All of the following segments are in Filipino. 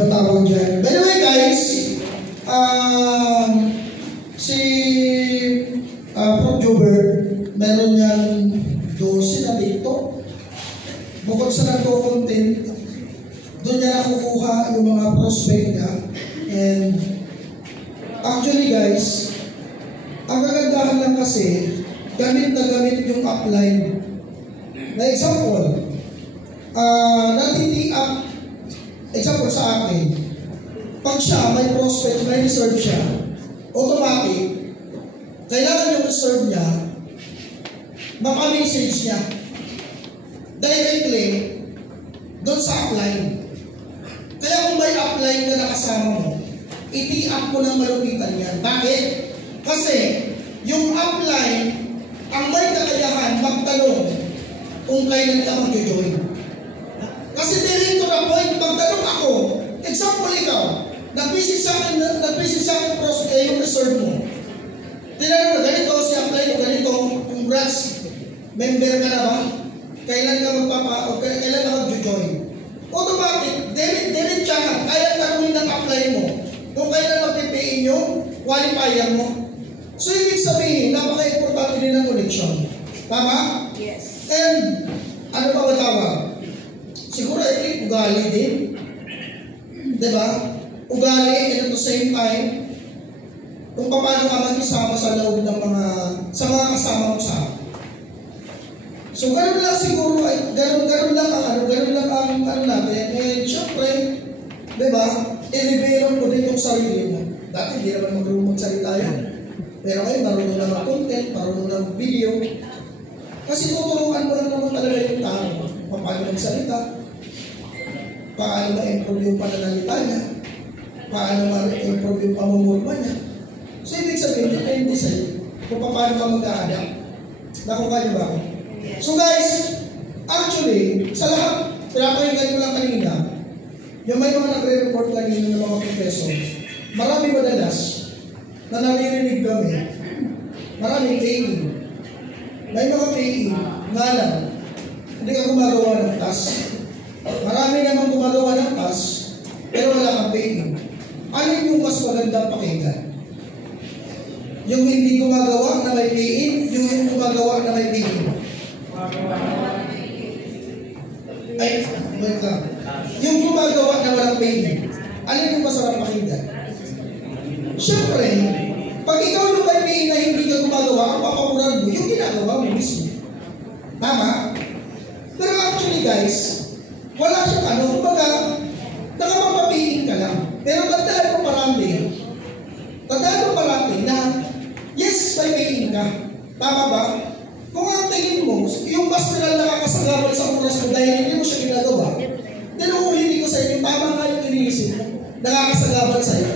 ba tawag dyan? By the way guys, si Prof. Jobert, meron niyang 12 na dito. Bukod sa nagko-content, doon niya nakukuha yung mga prospect niya. And actually guys, ang kagandahan lang kasi, gamit na gamit yung upline. Na example, natitiak, example sa akin, pag siya may prospect, may reserve siya, automatic, kailangan yung reserve niya, maka-message niya directly doon sa upline. Kaya kung may upline na nakasama mo, iti-up mo ng malupitan yan. Bakit? Kasi yung upline ang may kakayahan magtanong kung kailan ka mag-join. Kasi direct to the point, magtanong ako, example ikaw, nag-visit sa akin prospect yung reserve mo. Tinanong na ganito, si upline mo ganito, congrats, member ka na ba? Kailan ka kailan ka mag-join? Automatic, direct siya, kaya tanongin ng upline mo kung kailan mag-pay yung qualifier mo. So, ibig sabihin, napaka-importante din ng connection. Tama? Yes. And, ano pa ba tawag? Siguro, I think, ugali din. Diba? Ugali, and at the same time, kung paano ka mag-isama sa loob ng sa mga kasama mo sa akin. So, ganun lang siguro, ganun lang ang ano natin. And, syempre, diba, i-reveal mo din yung sarili mo. Dati, hindi naman marunong magsalita yan. Pero kayo, marunong na mag-content, marunong na mag-video. Kasi tuturuan mo lang naman talaga yung tao. Paano magsalita, paano ma-improve yung pananalita niya, paano ma-improve yung pamumulma niya. So, ibig sabihin, depende sa'yo kung paano ka mag-a-adapt. Nakuha niyo ba ako? So guys, actually, sa lahat, pinapahinggan ko lang kanina, yung may mga nagre-report kanina ng mga professor, marami madalas na naririnig kami, maraming PE. May mga PE, nga lang, hindi ka gumagawa ng task. Marami naman gumagawa ng task, pero wala kang PE. Alin yung mas magandang pakinggan? Yung hindi gumagawa na may PE, yung gumagawa na may PE. Ay, wait lang. Yung gumagawa na walang PE, alin yung masarap pakinggan? Siyempre, pag ikaw yung may PE na hindi ka gumagawa, ang papamuran mo, yung ginagawa mo mismo. Tama? Pero actually guys, wala siyang ano, kumbaga, nakamapapiin ka lang. Pero tandaan mo parati na, yes, may PE ka. Tama ba? Kung ang tingin mo, yung pastoral na nakakasagabal sa oras mo dahil hindi mo siya ginagawa, hindi ko sa inyo, tama nga yung iniisip mo, nakakasagabal sa'yo,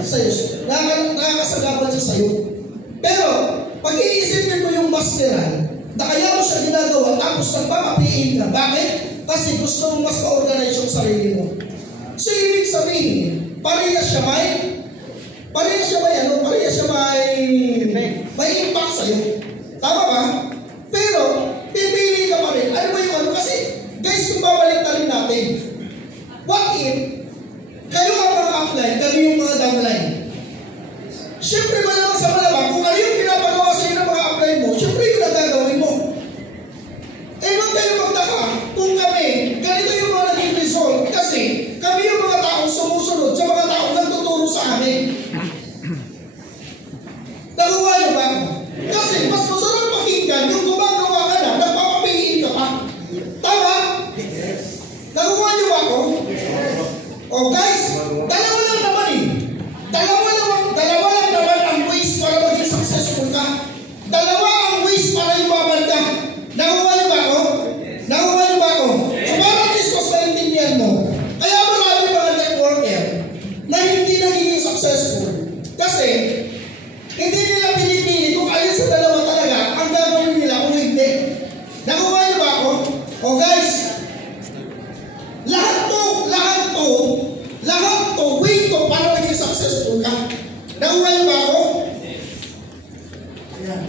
nakakasagabal siya sa'yo. Pero, pag iisipin mo yung pastoral, na kaya mo siya ginagawa, tapos nagpapapiin ka. Bakit? Kasi gusto mo mas ma-organize yung sarili mo. So, ibig sabihin, parehas siya may impact sa'yo. Tama ba? Pero, pipili ka pa rin. Ano ba yung ano? Kasi, guys, kung babalik na rin natin, what if, kayo ang mga upline, kayo yung mga downline. Siyempre, malamang sa malamang, kung ano yung pinapagawa sa inyo ng mga upline mo, siyempre yung nagagawin mo. Eh, huwag kayo magtaka kung kami, ganito yung mga naging result, kasi kami yung mga taong sumusunod sa mga taong nagtuturo sa amin. Nakuha niyo ba? Kasi mas masarap pakinggan yung gumagawa ka na, nagpapapihin ka pa. Tama? Nakuha niyo ba ako? Oh guys, dalawa lang naman ang ways para maging successful ka. Dalawa ang ways para yumaman ka. Nakuha niyo ba ako? So para at least mas naintindihan mo. Kaya marami mga networker na hindi nagiging successful. Kasi, hindi nila pinipili kung alin sa dalawa talaga ang gagawin nila kung hindi. Nakuha niyo ba ako? Oh guys, lahat to, way to para maging successful ka. Nakuha niyo ba ako? Ayan.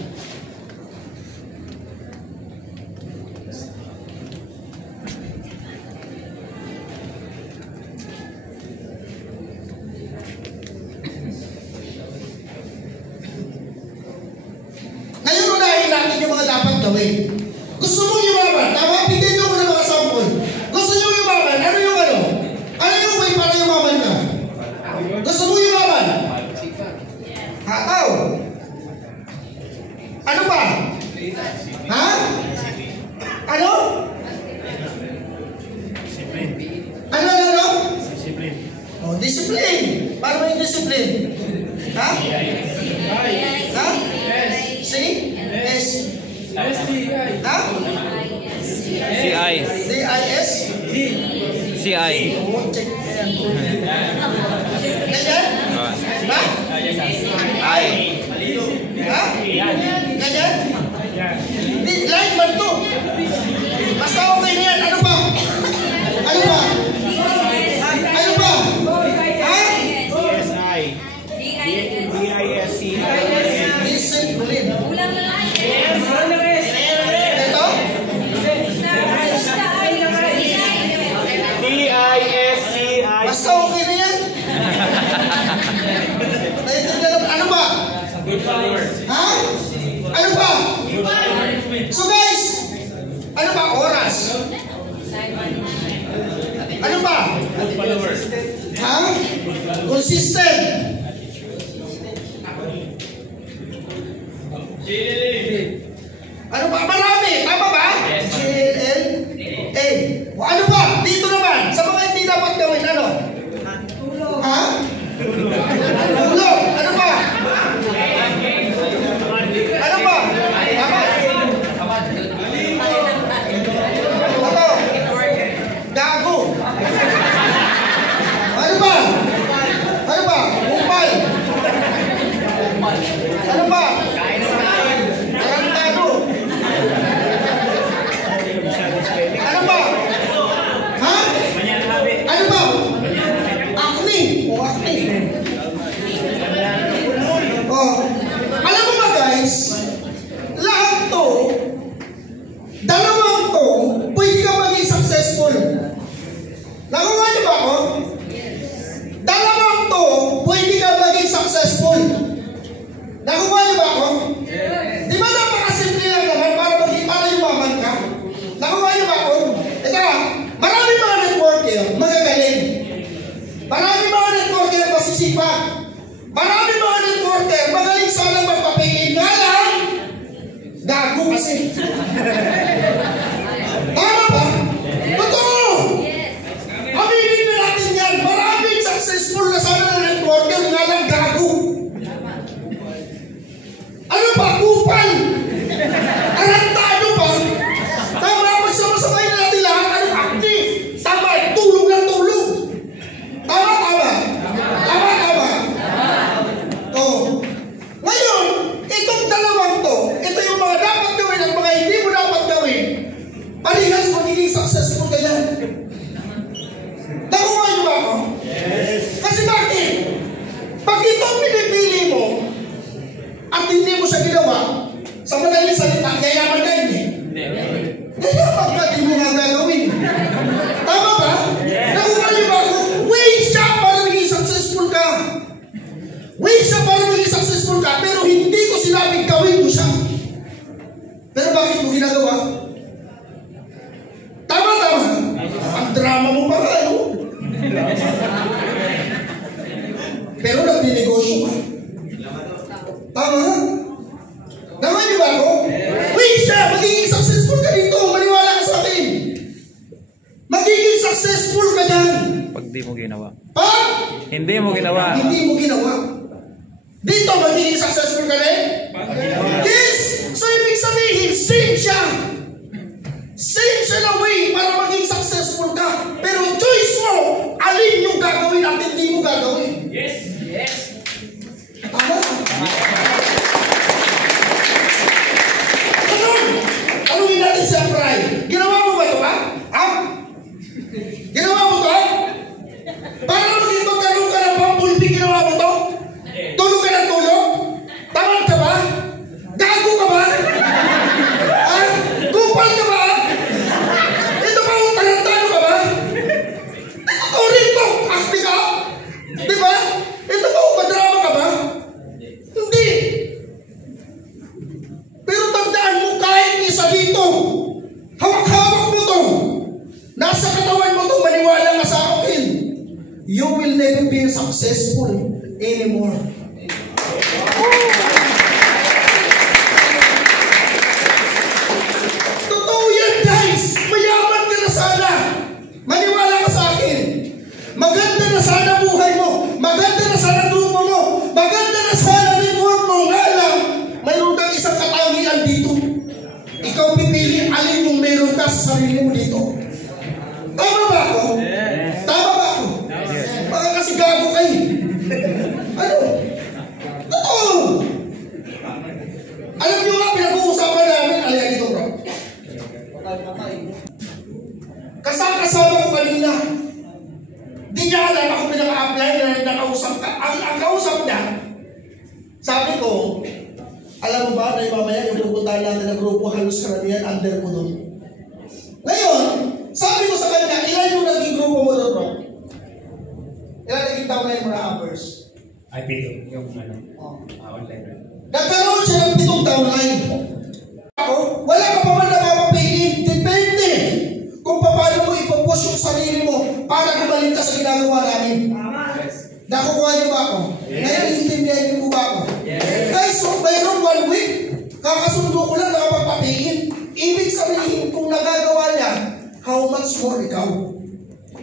gawin. Gusto mo yumaman, tama? Bigyan niyo ko ng mga sample. Gusto niyo yumaman, ano yung ano? Ano yung way para yumaman ka? Gusto mo yumaman? Hataw. Ano pa? Ha? Ano? Ano? Oh, discipline. Paano yung discipline? Ha? Ha? C? S? Ha? CI. D-I-S? CI. Oh, check. Ganyan? Ha? I. Ha? Ganyan? Line man to. Basta okay na yan. Ano pa? Ano pa? Ano pa? Ha? Discipline. Ito? Basta okay na yan. Ano ba? Ha? Ano ba? So guys, ano ba? Oras. Ano ba? Ha? Consistent. Ano ba? Marami. Tama ba? G-L-A. Ano ba? Dito naman. Sa mga hindi dapat gawin. Ano? Ha? Tulog. Ano ba? Ano ba? Tama? Ano? Gago. Ano ba? Ano ba? Upal. Ano ba? Tarantado. Ano ba? Ha? Ano ba? Acne. O acne. Oh. Alam mo ba guys, lahat to, dalawang to, pwede ka maging successful. Nakuha niyo ba ako? Dalawang to, pwede ka maging successful. Nakuha niyo ba ako? Di ba napakasimple lang naman para yumaman ka? Nakuha niyo ba ako? Ito, marami mga networker, magagaling. Marami mga networker, masisipag. Marami mga networker, magaling sana magpapingin. Nga lang, gago kasi. Tama ba? Totoo! Aminin na natin yan. Maraming successful na sana na networker, nga lang gago. Ano ba? Kupal! Arantado ba? Tama, magsama-samay na natin lahat. Ano active? Tama, tulog ng tulog. Tama. Oh. Ngayon, itong dalawang to, ito yung mga dapat gawin at mga hindi mo dapat gawin. Parehas magiging successful ka yan. Nakuha niyo ba ako? Yes. Kasi bakit? Pag ito pinipili mo at hindi mo siya ginawa, sa madaling salita, yayaman ka hindi. Yayaman ka, hindi mo nga gagawin. Tama ba? Nakuha niyo ba ako? Way siya para maging successful ka. Way siya para maging successful ka, pero hindi ko sinabing gawin mo siya. Pero bakit mo ginagawa? Tama. Ang drama mo pa nga, no? Pero nagdinegosyo ka. Tama? Naman niyo ba ako? Way siya, magiging successful ka dito. Maniwala ka sa akin. Magiging successful ka dyan. Pag di mo ginawa. Ha? Hindi mo ginawa. Hindi mo ginawa. Dito, magiging successful ka rin? Yes! So, ibig sabihin, same siya. Same siya na way para maging successful ka. Pero choice mo, alin yung gagawin at hindi mo gagawin. Yes. Tama? Tanungin natin siya, Pray. Ginawa mo ba ito ba? Ha? Ginawa mo ito? Para maging magkaroon ka ng pambulpi, ginawa mo ito? Tulog ka ng tulog? Tamad ka ba? Gago ka ba? Ha? Kupal ka ba? Ito pa tarantado ka ba? Ito rin to. Akti ka? Diba? successful anymore. Totoo yan, guys! Mayaman ka na sana! Maniwala ka sa akin! Maganda na sana buhay mo! Maganda na sana grupo mo! Maganda na sana network mo! Nga lang, mayroon kang isang katangian dito. Ikaw pipili alin yung meron ka sa sarili mo dito. Tama ba ako? Yes. Tama ba ako? Yes. Baka kasi gago kayo. Ano? Totoo! Alam nyo nga, pinag-uusapan namin, alaya dito bro. Kasama ko kanina. Di niya alam ako pinaka-apply na nakausap ka. Ang kausap niya, sabi ko, alam mo ba na mamaya yung pupuntahan natin ng grupo, halos karamihan under mo doon. Ngayon, sabi ko sa kanya, ilan yung naging grupo mo doon, bro? Ilan naging downline mo na hours? Ay, pito. Yung online. Nagkaroon siya ng 7 downline. Ako, wala ka pa man napapapiin. Depende kung paano mo ipopush yung sarili mo para gumaling ka sa ginagawa namin. Nakukuha niyo ba ako? Yes. Naiintindihan niyo po ba ako? Yes. Guys, so mayroon 1 week, kakasundo ko lang nakapagpapiin. Ibig sabihin kung nagagawa niya, how much more ikaw?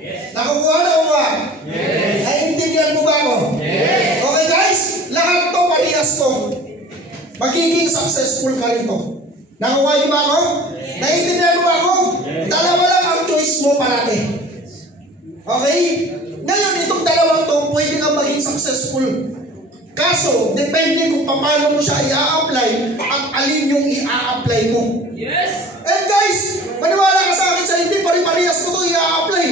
Yes. Nakukuha na ko ba? Yes. Naiintindihan mo ba ako? Yes. Okay guys, lahat to parehas to. Magiging successful ka rito. Nakukuha niyo ba ako? Yes. Naiintindihan mo ba ako? Yes. Dalawa lang ang choice mo parati. Okay? Ngayon, itong dalawang to, pwede kang maging successful. Kaso, depende kung paano mo siya i-a-apply at alin yung i-a-apply mo. Yes! And guys, maniwala ka sa akin sa hindi, pari-parehas ko ito i-a-apply.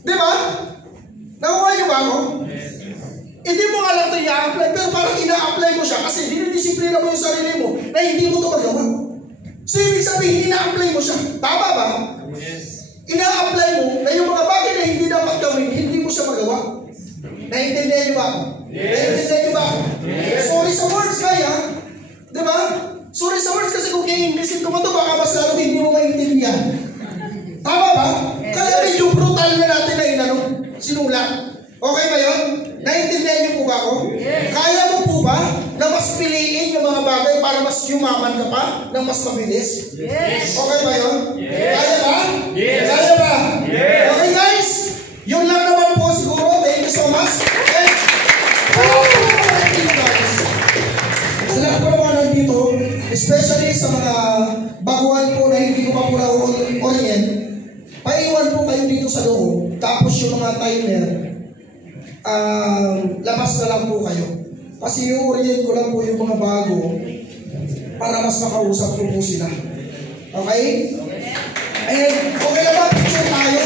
Di ba? Nakuha niyo ba ako? Yes. Hindi mo nga lang ito i-a-apply, pero parang ina-apply mo siya kasi dinidisiplina mo yung sarili mo na hindi mo ito magawa. So, ibig sabihin, ina-apply mo siya. Tama ba? Yes. Ina-apply mo na yung mga bagay na hindi dapat gawin, hindi mo siya magawa. Naiintindihan niyo ba ako? Yes. Naiintindihan niyo ba ako? Yes. Sorry sa words kaya. Diba? Sorry sa words kasi kung i-Englishin ko mo ito, baka mas lalo hindi mo maintindihan. Tama ba? Yes. Kaya medyo brutal na natin na inano, sinulat. Okay ba yun? Naiintindihan niyo po ba ako? Yes. Kaya mo po ba na mas piliin yung mga bagay para mas yumaman ka pa ng mas mabilis? Yes. Okay ba yun? Yes. Kaya ba? Yes. Kaya ba? Yes. Okay guys, yun lang naman po siguro. Thank you so much. And thank you guys. Sa lahat po naman nandito, especially sa mga baguhan po na hindi ko pa po na-orient, paiwan po kayo dito sa loob. Tapos yung mga timer, labas na lang po kayo. Kasi i-orient ko lang po yung mga bago para mas makausap ko po sila. Okay? Ayan, okay na ba? Picture tayo.